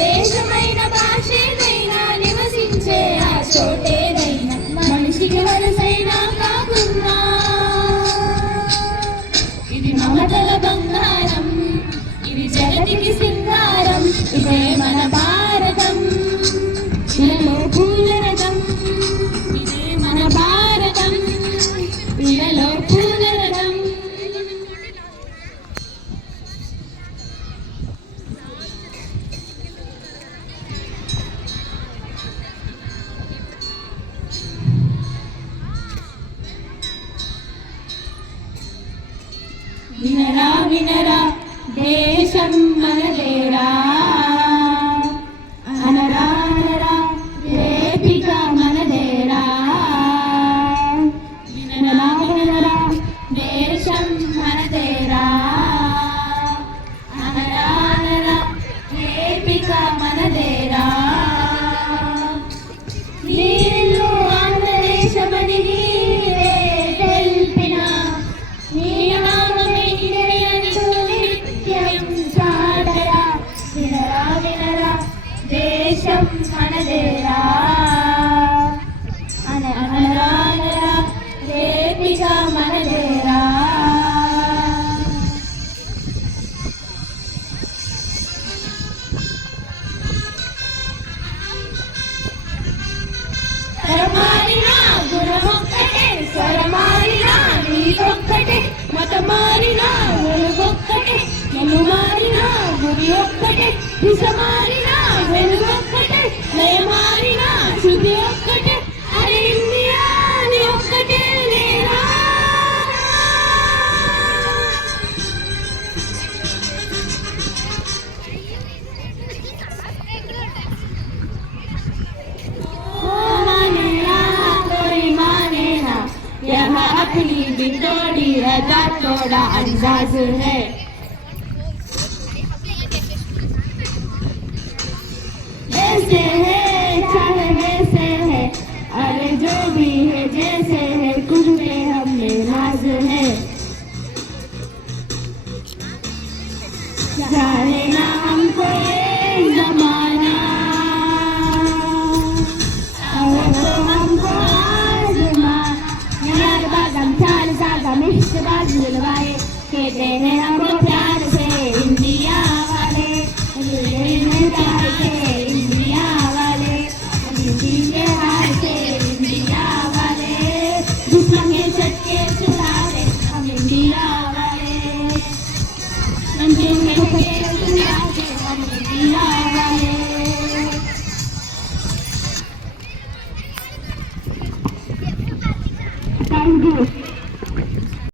దేశమైన భాషేదైనా నివసించే ఆ చోటేదైనా మనిషికి వలసైనా కాకున్నా ఇది మమతల బంగారం, ఇది జగతికి సింగారం, ఇదే మన భారతం, ఇలలో పూల రథం, ఇదే మన భారతం, ఇలలో పూల రథం. వినరా వినరా దేశం మనదేరా, అనరా అనరా రేపిక మనదేరా. వినరా వినరా దేశం మనదేరా, అనరా అనరా రేపిక మనదేరా. నీళ్ళు ఆంధ్రదేశమని నీవే తెలిపిన నీ నామమే ఇదే అంటూ నిత్యం చాటరా. వినరా వినరా దేశం మనదేరా, అనరా అనరా రేపిక మనదేరా. తరమారినా గుణమొక్కటే, స్వరమారినా నీతొక్కటే, మతమారినా వెలుగొక్కటే, ఎనుమారినా గురి ఒక్కటే, దిశమారినా వెలుగొక్కటే, లయమారినా శుద్ధి ఒక్కటే. అరే ఇండియా నీ ఒక్కటే లేరా. यहाँ अपनी भी तोड़ी है, थोड़ा अंदाज है. ऐसे है चाहे वैसे है, अरे जो भी है जैसे है, कुछ में हमें नाज है. चाहे ना हमको ये जमाना, तो हमको आजमा. यार बागम चाल सागम इश्क़बाज दिलवाए, कहते हैं हमको प्यार से इंडिया वाले, दिल चाहते इंडिया वाले, दिल के हार से इंडिया वाले, दुश्मन के झटके छुड़ाते हम इंडिया वाले, मंजिल में छुड़ाते हम इंडिया वाले. Thank you.